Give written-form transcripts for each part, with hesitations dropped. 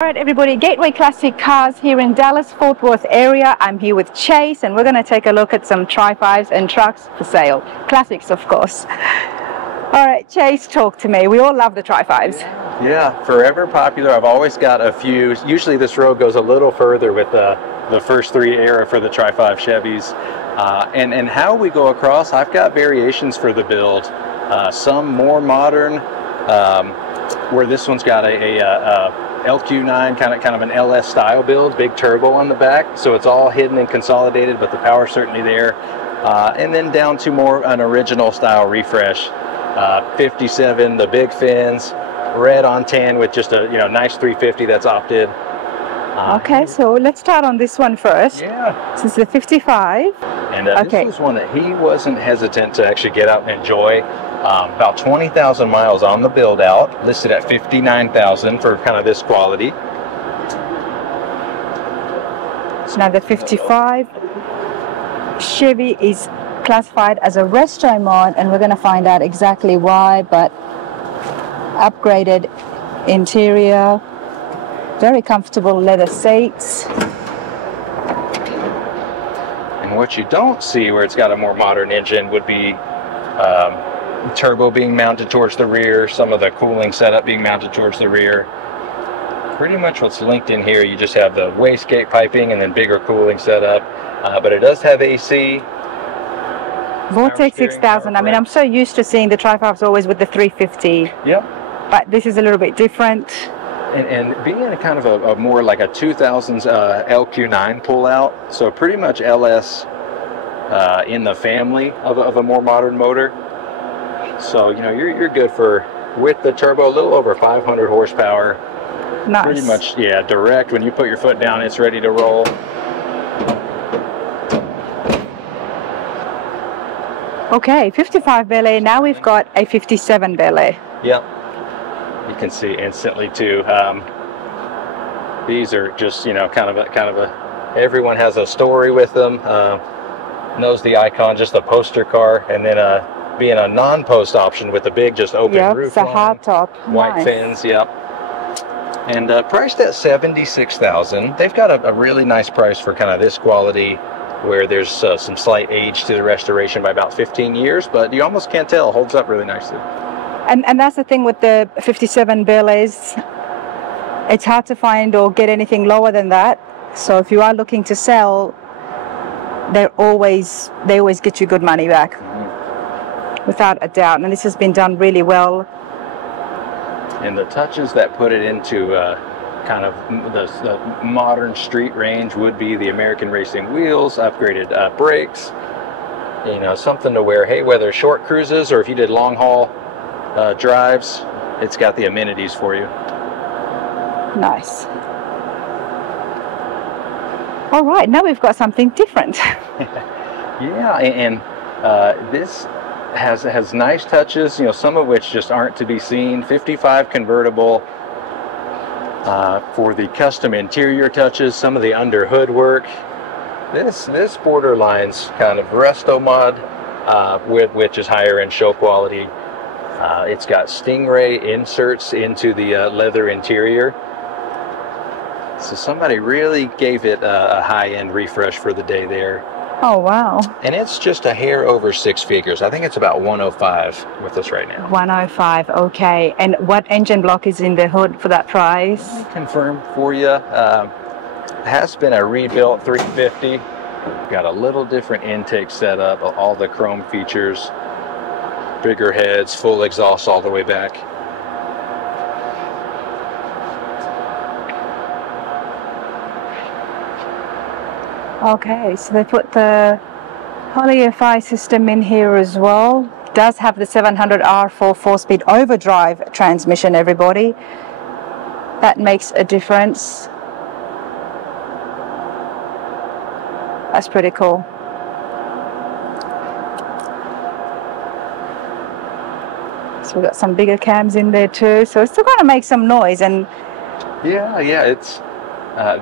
All right, everybody, Gateway Classic Cars here in Dallas, Fort Worth area. I'm here with Chase, and we're going to take a look at some Tri-5s and trucks for sale. Classics, of course. All right, Chase, talk to me. We all love the Tri-5s. Yeah, forever popular. I've always got a few. Usually this road goes a little further with the first three era for the Tri-5 Chevys. And how we go across, I've got variations for the build. Some more modern, where this one's got a LQ9, kind of an LS style build, big turbo on the back, so it's all hidden and consolidated, but the power's certainly there. And then down to more an original style refresh. 57, the big fins, red on tan with just a nice 350 that's opted. Okay, so let's start on this one first. Yeah. This is the 55. And this was one that he wasn't hesitant to actually get out and enjoy. About 20,000 miles on the build out, listed at 59,000 for kind of this quality. So now the 55 Chevy is classified as a resto mod, and we're going to find out exactly why. But upgraded interior, very comfortable leather seats. And what you don't see where it's got a more modern engine would be turbo being mounted towards the rear, some of the cooling setup being mounted towards the rear. Pretty much what's linked in here, you just have the wastegate piping and then bigger cooling setup, but it does have AC. Vortex 6000. I mean, I'm so used to seeing the Tri-5s always with the 350. Yep. But this is a little bit different. And being in a kind of a more like a 2000s LQ9 pullout, so pretty much LS in the family of a more modern motor. So you're good for, with the turbo, a little over 500 horsepower. Nice. Pretty much, yeah, direct. When you put your foot down, it's ready to roll. Okay, 55 Bel Air. Now we've got a 57 Bel Air. Yep. You can see instantly too. These are just kind of a. Everyone has a story with them. Knows the icon, just a poster car, and then being a non-post option with the big just open roof. It's a hard top. White fins. Yep. And priced at $76,000. They've got a really nice price for kind of this quality, where there's some slight age to the restoration by about 15 years, but you almost can't tell. It holds up really nicely. And that's the thing with the 57 Bel Airs. It's hard to find or get anything lower than that. So if you are looking to sell, they always get you good money back, without a doubt. And this has been done really well. And the touches that put it into kind of the modern street range would be the American racing wheels, upgraded brakes, something to where, hey, whether short cruises or if you did long haul drives, it's got the amenities for you. Nice. All right, now we've got something different. Yeah, and this has nice touches, some of which just aren't to be seen. 55 convertible for the custom interior touches, some of the under hood work. This borderline's kind of resto mod with which is higher end show quality. It's got Stingray inserts into the leather interior. So somebody really gave it a high-end refresh for the day there. Oh, wow. And it's just a hair over six figures. I think it's about 105 with us right now. 105, okay. And what engine block is in the hood for that price? I'll confirm for you. Has been a rebuilt 350. Got a little different intake setup, all the chrome features, bigger heads, full exhaust all the way back. Okay, so they put the poly-FI system in here as well. Does have the 700R for 4-speed overdrive transmission, everybody. That makes a difference. That's pretty cool. So we've got some bigger cams in there too. So it's still going to make some noise. And yeah, it's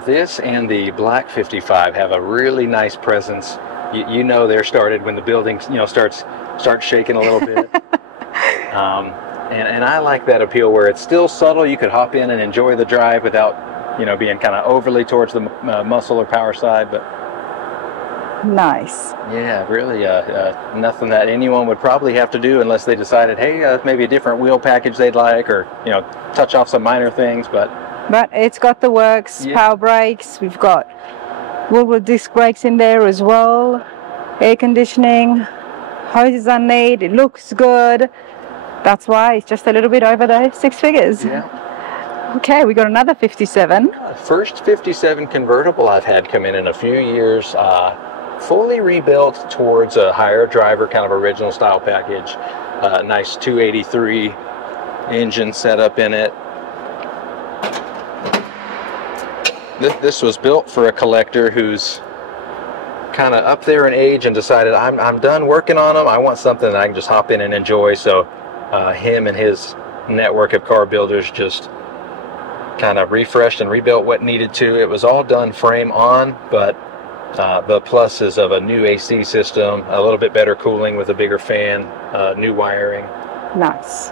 this and the black 55 have a really nice presence. They're started when the building starts shaking a little bit. And I like that appeal where it's still subtle. You could hop in and enjoy the drive without you know, being kind of overly towards the muscle or power side, but nice. yeah, really nothing that anyone would probably have to do unless they decided, hey, maybe a different wheel package they'd like, or, you know, touch off some minor things, but it's got the works, yeah. Power brakes, we've got Woodward disc brakes in there as well, air conditioning, hoses underneath, it looks good. That's why it's just a little bit over the 6 figures. Yeah. Okay, we got another 57. First 57 convertible I've had come in a few years. Fully rebuilt towards a higher driver, kind of original style package. Nice 283 engine setup in it. This was built for a collector who's kind of up there in age and decided, I'm done working on them. I want something that I can just hop in and enjoy. So him and his network of car builders just kind of refreshed and rebuilt what needed to. It was all done frame on, but the pluses of a new AC system, a little bit better cooling with a bigger fan, new wiring. Nice.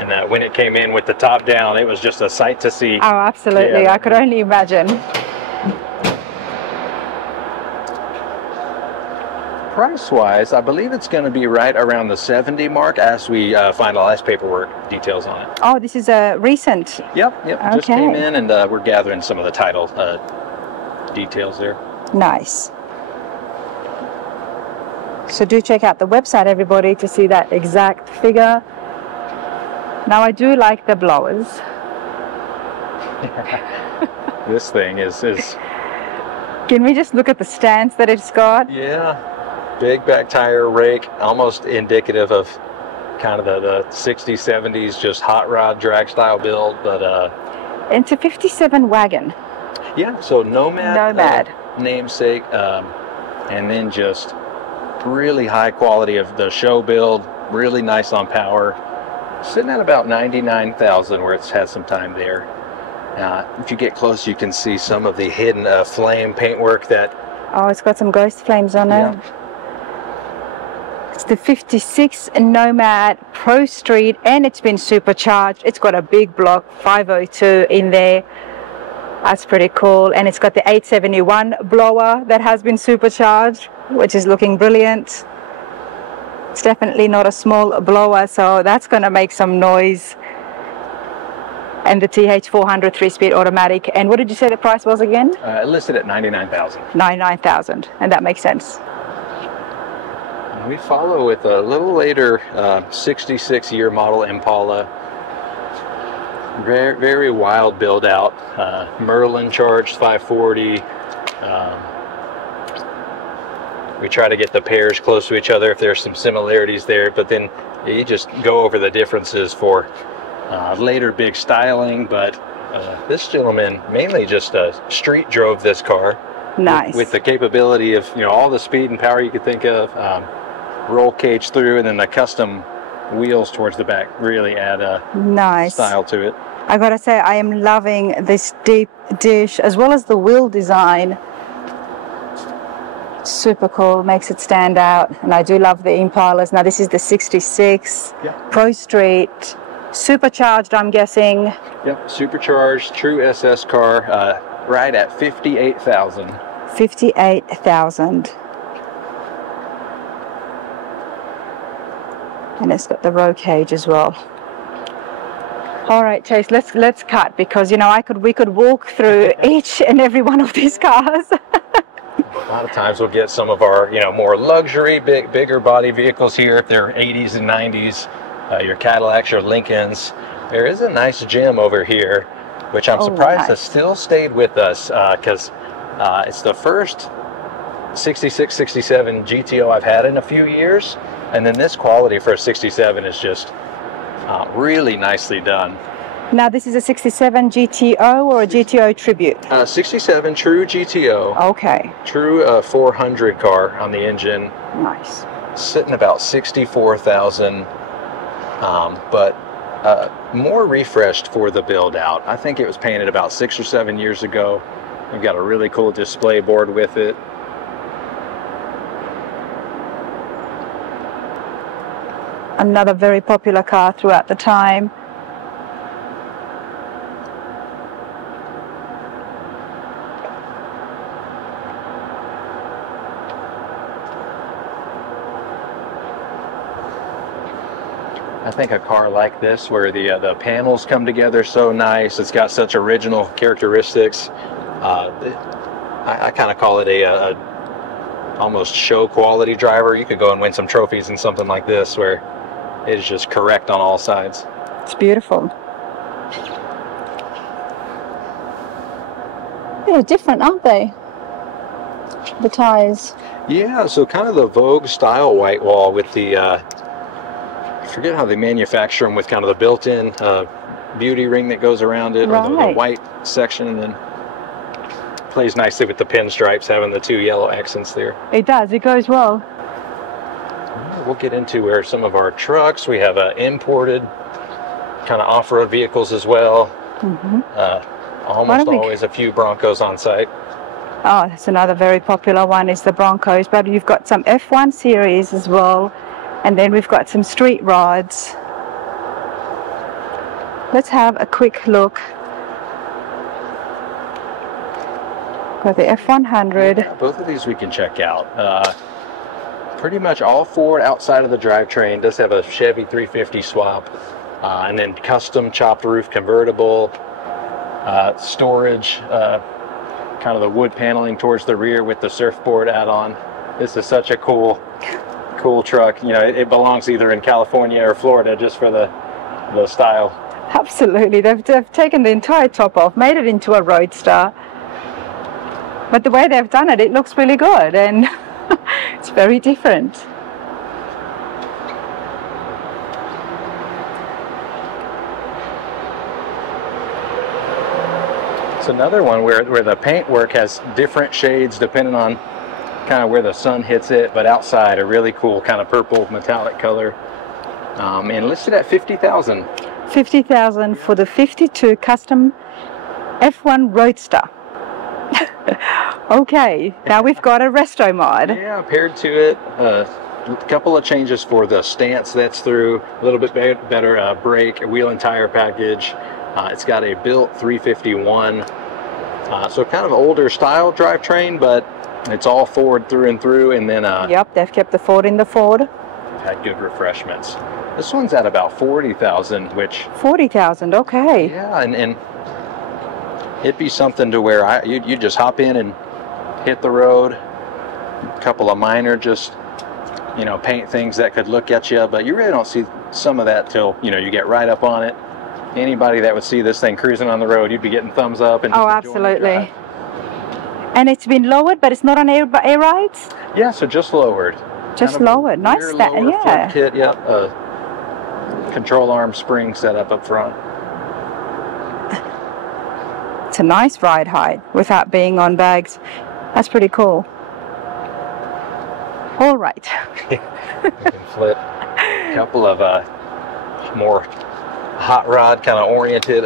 And when it came in with the top down, it was just a sight to see. Oh, absolutely. Yeah. I could only imagine. Price-wise, I believe it's going to be right around the 70 mark as we finalize paperwork details on it. Oh, this is a recent. Yep. Okay. Just came in, and we're gathering some of the title details there. Nice. So do check out the website, everybody, to see that exact figure. Now, I do like the blowers. This thing is... Can we just look at the stance that it's got? Yeah. Big back tire rake, almost indicative of kind of the 60s, 70s, just hot rod drag style build, but It's a 57 wagon. yeah, so Nomad. Namesake, and then just really high quality of the show build, really nice on power, sitting at about 99,000 where it's had some time there. If you get close, you can see some of the hidden flame paintwork that... Oh, it's got some ghost flames on it. Yeah. It's the 56 Nomad ProStreet, and it's been supercharged. It's got a big block 502 in there. That's pretty cool. And it's got the 871 blower that has been supercharged, which is looking brilliant. It's definitely not a small blower, so that's going to make some noise. And the TH400 3-speed automatic. And what did you say the price was again? Listed at 99,000. 99,000, and that makes sense. We follow with a little later 66 year model Impala. Very, very wild build out. Merlin charged 540. We try to get the pairs close to each other if there's some similarities there, but then you just go over the differences for later big styling. But this gentleman mainly just street drove this car. Nice. With the capability of, you know, all the speed and power you could think of. Roll cage through, and then the custom wheels towards the back really add a nice style to it. I gotta say, I am loving this deep dish as well as the wheel design. Super cool, makes it stand out. And I do love the Impalas. Now this is the 66 ProStreet, supercharged, I'm guessing. Yep, supercharged, true SS car, right at 58,000. 58,000. And it's got the roll cage as well. All right, Chase, let's cut, because you know we could walk through each and every one of these cars. A lot of times we'll get some of our, you know, more luxury, bigger body vehicles here if they're 80s and 90s. Your Cadillacs, your Lincolns. There is a nice gem over here, which I'm surprised has still stayed with us, because it's the first 66, 67 GTO I've had in a few years. And then this quality for a 67 is just really nicely done. Now this is a 67 GTO or a GTO Tribute? 67 true GTO. Okay. True 400 car on the engine. Nice. Sitting about 64,000, but more refreshed for the build out. I think it was painted about 6 or 7 years ago. We've got a really cool display board with it. Another very popular car throughout the time. I think a car like this, where the panels come together so nice, it's got such original characteristics. I kind of call it a almost show quality driver. You could go and win some trophies in something like this, where it is just correct on all sides. It's beautiful. They're different, aren't they? The tires. Yeah, so kind of the Vogue style white wall with the, I forget how they manufacture them, with kind of the built-in beauty ring that goes around it, right. or the white section, and then plays nicely with the pinstripes, having the 2 yellow accents there. It does, it goes well. We'll get into where some of our trucks, we have imported kind of off-road vehicles as well. Almost always a few Broncos on site. Oh, that's another very popular one, is the Broncos, but you've got some F1 series as well, and then we've got some street rods. Let's have a quick look. Got the F100. Yeah, both of these we can check out. Pretty much all Ford outside of the drivetrain. Does have a Chevy 350 swap, and then custom chopped roof convertible, storage, kind of the wood paneling towards the rear with the surfboard add-on. This is such a cool truck. You know, it belongs either in California or Florida, just for the style. Absolutely, they've taken the entire top off, made it into a roadster. But the way they've done it, it looks really good, and it's very different. It's another one where the paintwork has different shades depending on kind of where the sun hits it, but outside a really cool kind of purple metallic color, and listed at $50,000. $50,000 for the 52 custom F1 Roadster. Okay, now we've got a resto mod. Yeah, paired to it. A couple of changes for the stance that's through, a little bit better brake, wheel and tire package. It's got a built 351, so kind of older style drivetrain, but it's all Ford through and through. And then yep, they've kept the Ford in the Ford. Had good refreshments. This one's at about $40,000, which 40,000. Okay. Yeah, and it'd be something to where you just hop in and hit the road. A couple of minor, just, you know, paint things that could look at you, but you really don't see some of that till, you know, you get right up on it. Anybody that would see this thing cruising on the road, you'd be getting thumbs up. And oh, absolutely. And it's been lowered, but it's not on air rides? Yeah, so just lowered. Just kind of lowered. Nice. Yeah. Kit, yep. Control arm spring setup up front. It's a nice ride height without being on bags. That's pretty cool. All right. We can flip a couple of more hot rod kind of oriented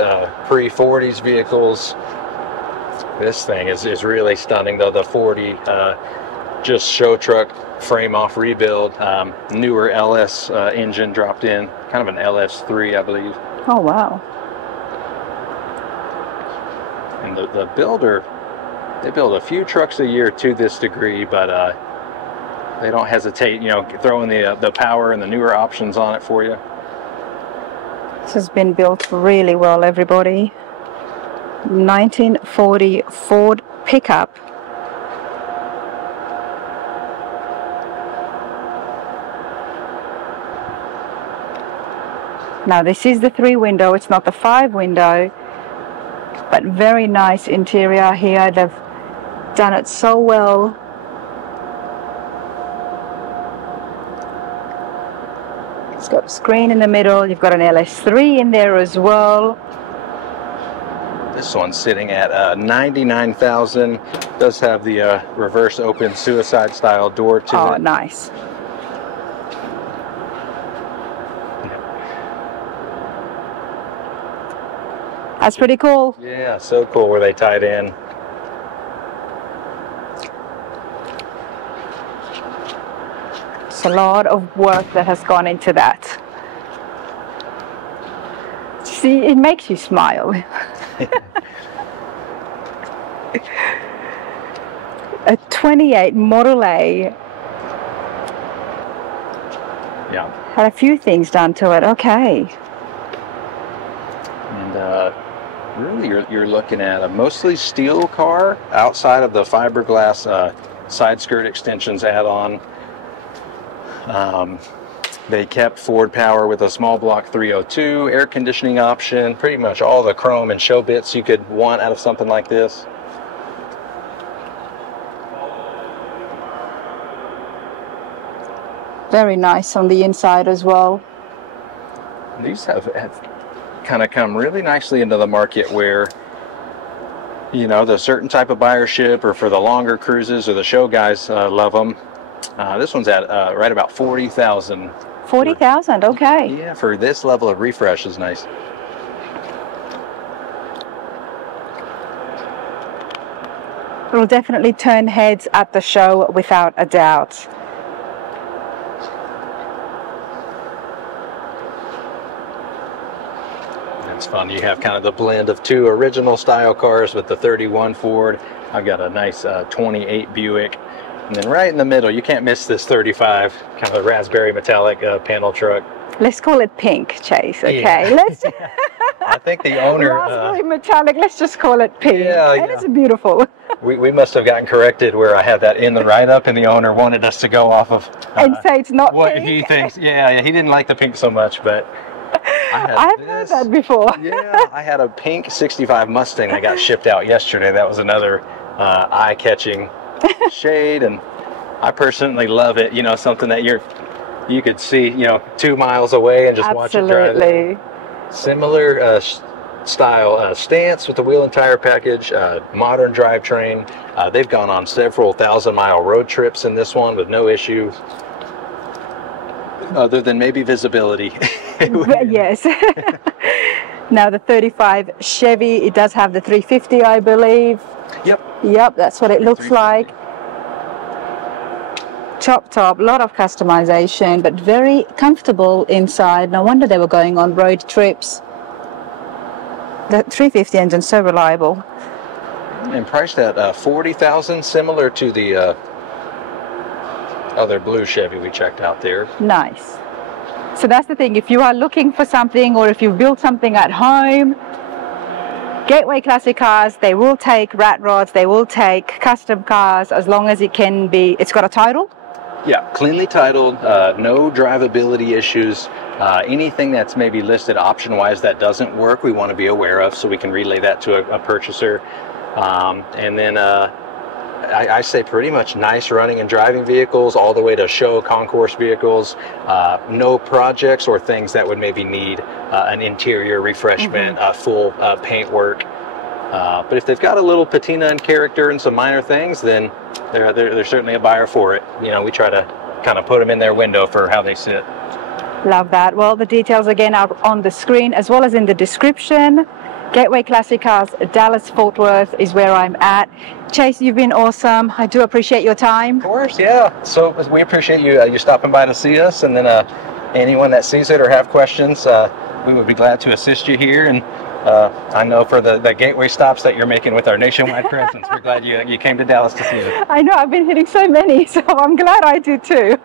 pre-40s vehicles. This thing is really stunning though. The 40 just show truck frame off rebuild, newer LS engine dropped in, kind of an LS3 I believe. Oh wow. And the builder, they build a few trucks a year to this degree, but they don't hesitate, you know, throwing the power and the newer options on it for you. This has been built really well, everybody. 1940 Ford pickup. Now this is the 3-window, it's not the 5-window, but very nice interior here. They've done it so well. It's got a screen in the middle. You've got an LS3 in there as well. This one's sitting at $99,000. Does have the reverse open suicide style door to it. Oh, nice. That's pretty cool. Yeah, so cool where they tied in. It's a lot of work that has gone into that. See, it makes you smile. A 28 Model A. Yeah. Had a few things done to it. Okay. And really, you're looking at a mostly steel car outside of the fiberglass side skirt extensions add-on. They kept Ford power with a small block 302, air conditioning option, pretty much all the chrome and show bits you could want out of something like this. Very nice on the inside as well. These have kind of come really nicely into the market where, you know, the certain type of buyership or for the longer cruises or the show guys love them. This one's at right about 40,000. 40,000, okay. Yeah, for this level of refresh is nice. It will definitely turn heads at the show without a doubt. It's fun. You have kind of the blend of two original style cars with the 31 Ford. I've got a nice 28 Buick. And then right in the middle, you can't miss this 35, kind of a raspberry metallic panel truck. Let's call it pink, Chase, okay? Yeah. Let's I think the owner... raspberry metallic, let's just call it pink. Yeah, It is beautiful. We must have gotten corrected where I had that in the write-up and the owner wanted us to go off of... and say it's not what pink. he thinks. Yeah, he didn't like the pink so much, but... I've heard that before. Yeah, I had a pink 65 Mustang that got shipped out yesterday. That was another eye-catching shade, and I personally love it. You know, something that you could see, you know, 2 miles away and just watch it drive. Absolutely. Similar style stance with the wheel and tire package, modern drivetrain. They've gone on several 1,000-mile road trips in this one with no issue, other than maybe visibility. Yes. Now the 35 Chevy, it does have the 350, I believe. Yep, that's what it looks like. Chop top, a lot of customization, but very comfortable inside. No wonder they were going on road trips. The 350 engine's so reliable. And priced at $40,000, similar to the other blue Chevy we checked out there. Nice. So that's the thing, if you are looking for something or if you've built something at home, Gateway Classic Cars, they will take rat rods, they will take custom cars as long as it can be, it's got a title? Yeah, cleanly titled, no drivability issues. Anything that's maybe listed option-wise that doesn't work, we want to be aware of so we can relay that to a purchaser. And then I say pretty much nice running and driving vehicles all the way to show concourse vehicles. No projects or things that would maybe need an interior refreshment, full paint work. But if they've got a little patina and character and some minor things, then they're certainly a buyer for it. You know, we try to kind of put them in their window for how they sit. Love that. Well, the details again are on the screen as well as in the description. Gateway Classic Cars, Dallas Fort Worth is where I'm at. Chase, you've been awesome. I do appreciate your time. Of course, yeah. So we appreciate you stopping by to see us, and then anyone that sees it or have questions, we would be glad to assist you here. And I know for the gateway stops that you're making with our nationwide presence, we're glad you came to Dallas to see us. I know, I've been hitting so many, so I'm glad I do too.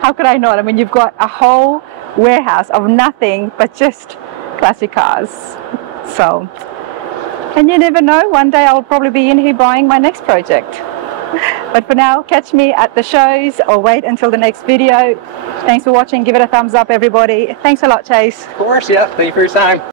How could I not? I mean, you've got a whole warehouse of nothing but just classic cars. So, and you never know, one day I'll probably be in here buying my next project. But for now, catch me at the shows or wait until the next video. Thanks for watching. Give it a thumbs up, everybody. Thanks a lot, Chase. Of course, yeah. Thank you for your time.